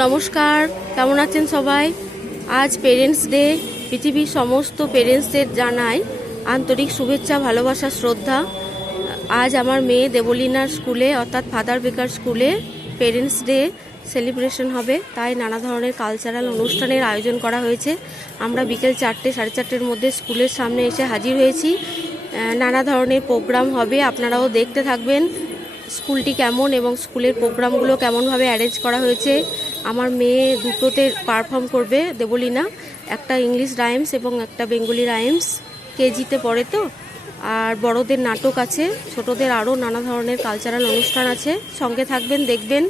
নমস্কার, কেমন আছেন সবাই? আজ পেরেন্টস ডে। পৃথিবীর সমস্ত পেরেন্টসদের জানাই আন্তরিক শুভেচ্ছা, ভালোবাসা, শ্রদ্ধা। আজ আমার মেয়ে দেবলীনার স্কুলে অর্থাৎ ফাদার বেকার স্কুলে পেরেন্টস ডে সেলিব্রেশন হবে, তাই নানা ধরনের কালচারাল অনুষ্ঠানের আয়োজন করা হয়েছে। আমরা বিকেল 4টে সাড়ে 4টের মধ্যে স্কুলের সামনে এসে হাজির হয়েছি। নানা ধরনের প্রোগ্রাম হবে, আপনারাও দেখতে থাকবেন স্কুলটি কেমন এবং স্কুলের প্রোগ্রামগুলো কেমনভাবে অ্যারেঞ্জ করা হয়েছে। আমার মেয়ে দুটোতে পারফর্ম করবে দেবলীনা, একটা ইংলিশ রাইমস এবং একটা বেঙ্গলি রাইমস। কেজিতে পড়ে তো। আর বড়দের নাটক আছে, ছোটদের আরও নানা ধরনের কালচারাল অনুষ্ঠান আছে। সঙ্গে থাকবেন, দেখবেন।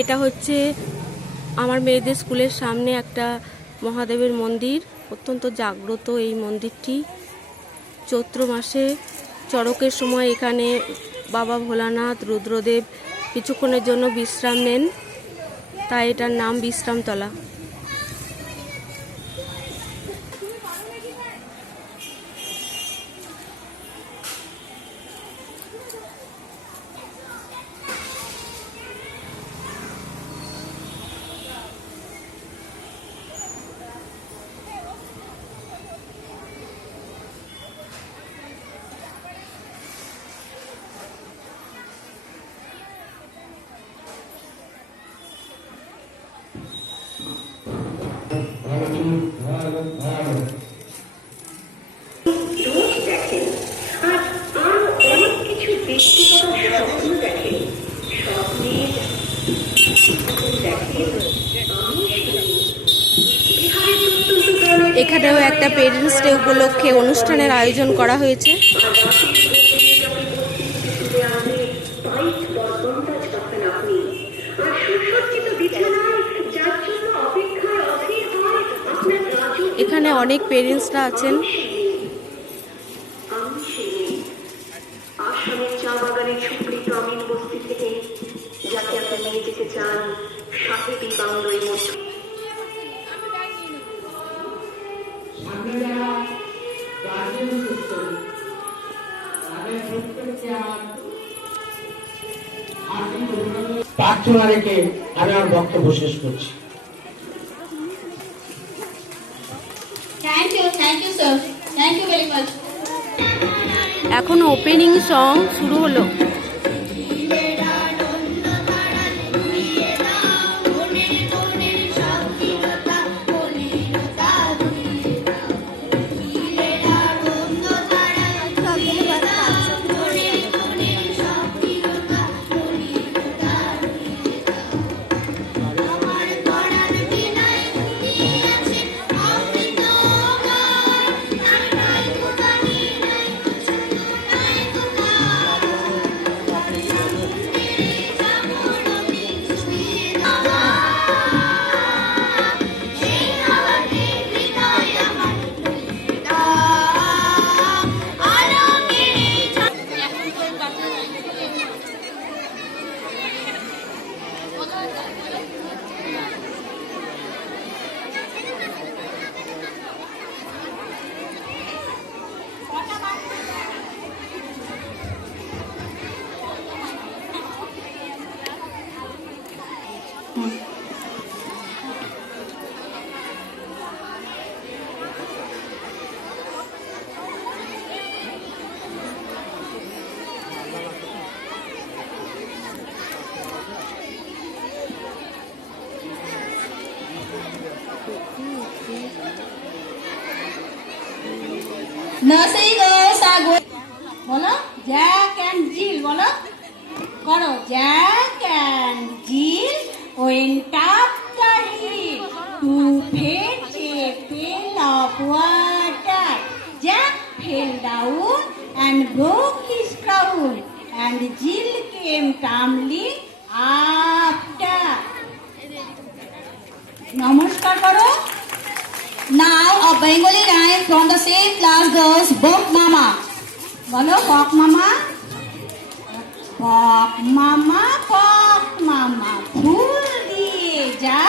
এটা হচ্ছে আমার মেয়েদের স্কুলের সামনে একটা মহাদেবের মন্দির, অত্যন্ত জাগ্রত এই মন্দিরটি। চৈত্র মাসে চড়কের সময় এখানে বাবা ভোলানাথ, রুদ্রদেব কিছুক্ষণের জন্য বিশ্রাম নেন, তাই এটার নাম বিশ্রামতলা। এখানেও একটা পেরেন্টস ডে উপলক্ষে অনুষ্ঠানের আয়োজন করা হয়েছে। এখানে অনেক পেরেন্টসরা আছেন। চা বাগানের সুপ্রিত আমিন বস্তি থেকে যাকে আপনি নিয়ে যেতে চান সাহেবী বাংলোর মধ্যে। প্রার্থনা রেখে আমি আমার বক্তব্য শেষ করছি। এখন ওপেনিং সং শুরু হলো। Nursery girls are going. বলো Jack and Jill বলো করো Jack and Jill went up the hill to fetch a pail of water. Jack fell down and broke his crown, and Jill came tumbling after. নমস্কার করো। Now a Bengali rhyme from the same class girls, Bok Mama. বলো বক মামা। বক মামা বক মামা ফুল দিয়ে যা,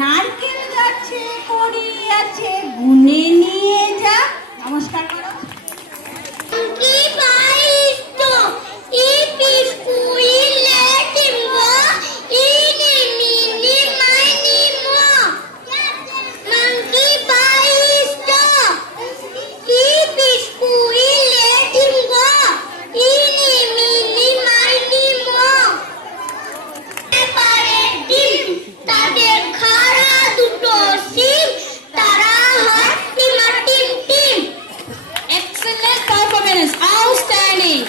নারকেল গাছে কড়ি আছে গুনে নিয়ে যা। নমস্কার করো। তাদের খাড়া দুটো সিং তারা হয় team team. Excellent performance, outstanding.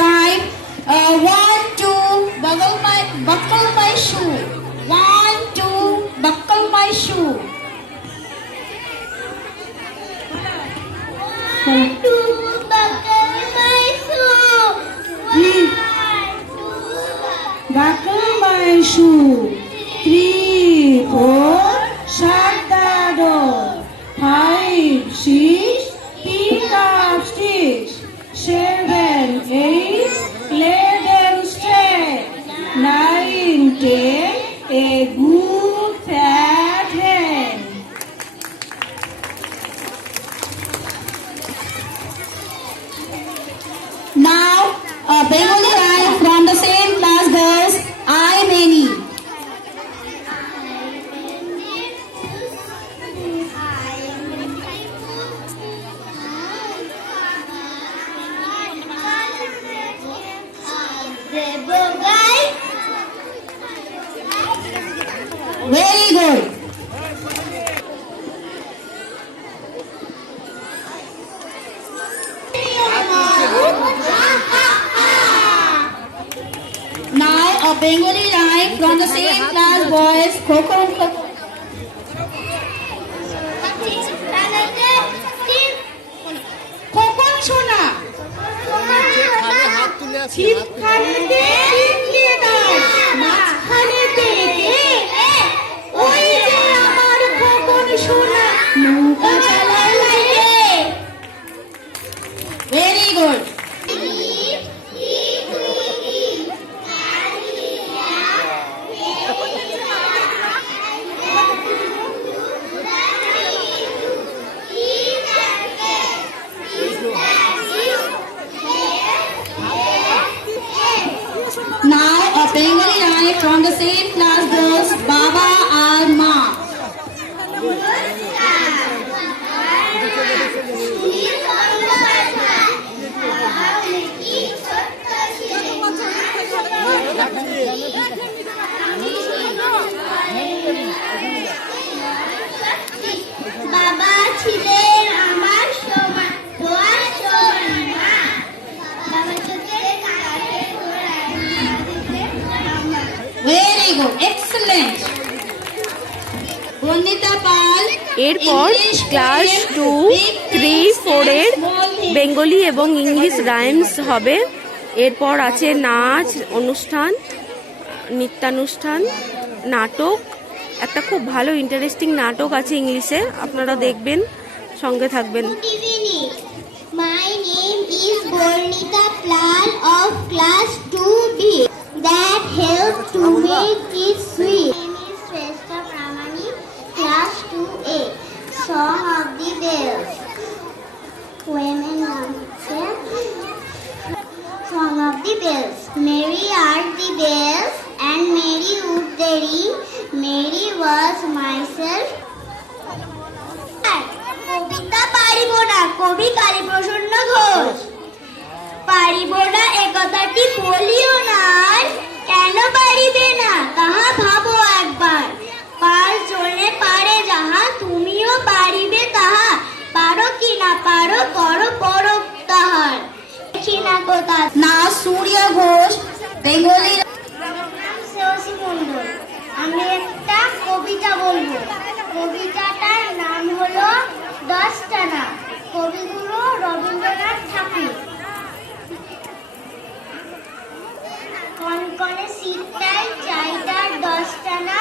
Time. 1, 2, buckle my shoe. 1, 2, buckle my shoe. Buckle my shoe. 3, 4, shut the door. 5, 6, pick up sticks. 7, 8, lay them straight. 9, 10, a good fat hen. Now, a Bengali rhyme from the same class goes, I many. Very good. Now a Bengali rhyme from the same class boys. Khokon. Khokon সোনা ছিপখানেতে ছিপ দিয়ে দাও মাঝখানেতে কে ওই যে আমার খোকন সোনা নৌকা চালায় কে very good Now a Bengali rhyme from the same class goes Baba আর মা বাবা ছিলেন আমার সমান দোয়ার সোনা বাবা চোখের কাছে ভেরি গুড এক্সেলেন্ট বন্দিতা পাল এরপর ক্লাস 2, 3, 4 এর বেঙ্গলি এবং ইংলিশ রাইমস হবে। এরপর আছে নাচ অনুষ্ঠান, নৃত্যানুষ্ঠান, নাটক। একটা খুব ভালো ইন্টারেস্টিং নাটক আছে ইংলিশে, আপনারা দেখবেন, সঙ্গে থাকবেন। My name is Bornita Plal of class 2B. That helped to make it sweet. My name is Shrestha Pramani, class 2A. Song of the Bells. Women Song of the Bells. Merry are the bells and merry would they ring. Mary was myself. কবিতা পারিব না, কবি কালীপ্রসন্ন ঘোষ। পারিব না একথাটি বলিও না, কেন পারিবে না তাহা ভাবো একবার। 5 জনে পারে যাহা, তুমিও পারিবে তাহা। পারো কি না পারো, করো পরব তাহার। দেখি না কোথা না সূর্য ঘোষ বেঙ্গলি শ্রেয়সী মণ্ডল। আমি একটা কবিতা বলবো। কবিতাটার নাম হলো 10 টানা। কবিগুরু রবীন্দ্রনাথ ঠাকুর। বনে শীতটাই চাই তার 10টা না